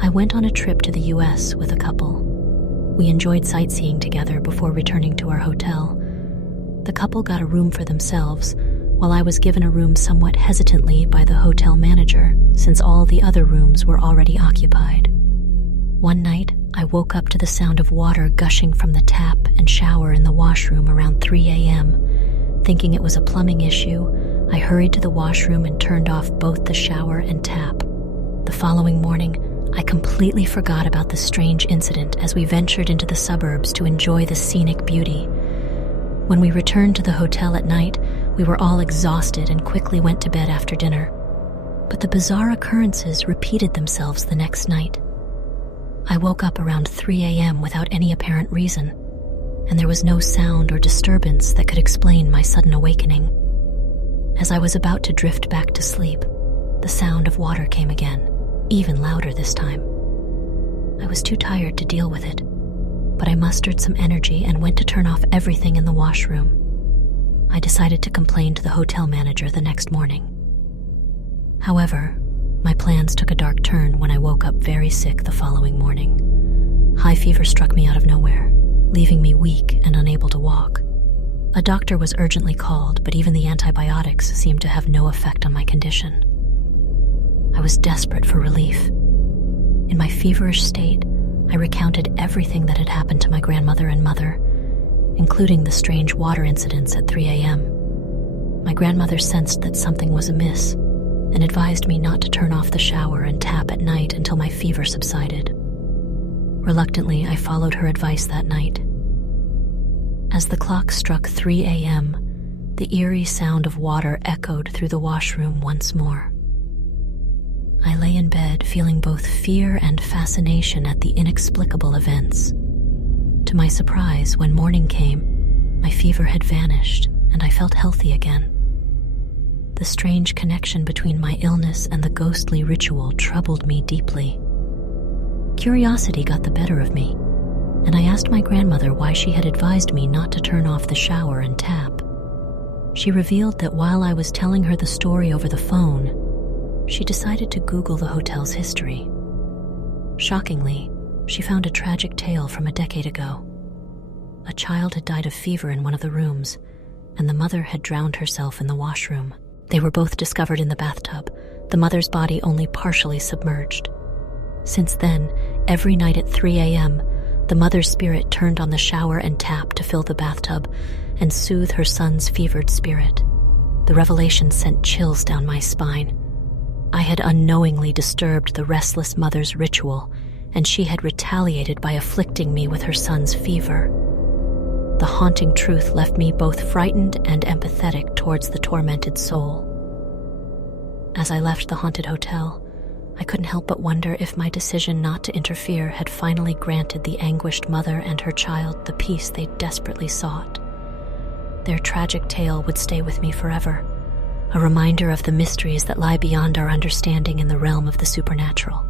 I went on a trip to the US with a couple. We enjoyed sightseeing together before returning to our hotel. The couple got a room for themselves, while I was given a room somewhat hesitantly by the hotel manager, since all the other rooms were already occupied. One night, I woke up to the sound of water gushing from the tap and shower in the washroom around 3 a.m. Thinking it was a plumbing issue, I hurried to the washroom and turned off both the shower and tap. The following morning, I completely forgot about the strange incident as we ventured into the suburbs to enjoy the scenic beauty. When we returned to the hotel at night, we were all exhausted and quickly went to bed after dinner. But the bizarre occurrences repeated themselves the next night. I woke up around 3 a.m. without any apparent reason, and there was no sound or disturbance that could explain my sudden awakening. As I was about to drift back to sleep, the sound of water came again, even louder this time. I was too tired to deal with it, but I mustered some energy and went to turn off everything in the washroom. I decided to complain to the hotel manager the next morning. However, my plans took a dark turn when I woke up very sick the following morning. High fever struck me out of nowhere, leaving me weak and unable to walk. A doctor was urgently called, but even the antibiotics seemed to have no effect on my condition. I was desperate for relief. In my feverish state, I recounted everything that had happened to my grandmother and mother, including the strange water incidents at 3 a.m. My grandmother sensed that something was amiss and advised me not to turn off the shower and tap at night until my fever subsided. Reluctantly, I followed her advice that night. As the clock struck 3 a.m., the eerie sound of water echoed through the washroom once more. I lay in bed feeling both fear and fascination at the inexplicable events. To my surprise, when morning came, my fever had vanished and I felt healthy again. The strange connection between my illness and the ghostly ritual troubled me deeply. Curiosity got the better of me, and I asked my grandmother why she had advised me not to turn off the shower and tap. She revealed that while I was telling her the story over the phone, she decided to Google the hotel's history. Shockingly, she found a tragic tale from a decade ago. A child had died of fever in one of the rooms, and the mother had drowned herself in the washroom. They were both discovered in the bathtub, the mother's body only partially submerged. Since then, every night at 3 a.m., the mother's spirit turned on the shower and tap to fill the bathtub and soothe her son's fevered spirit. The revelation sent chills down my spine. I had unknowingly disturbed the restless mother's ritual, and she had retaliated by afflicting me with her son's fever. The haunting truth left me both frightened and empathetic towards the tormented soul. As I left the haunted hotel, I couldn't help but wonder if my decision not to interfere had finally granted the anguished mother and her child the peace they desperately sought. Their tragic tale would stay with me forever, a reminder of the mysteries that lie beyond our understanding in the realm of the supernatural.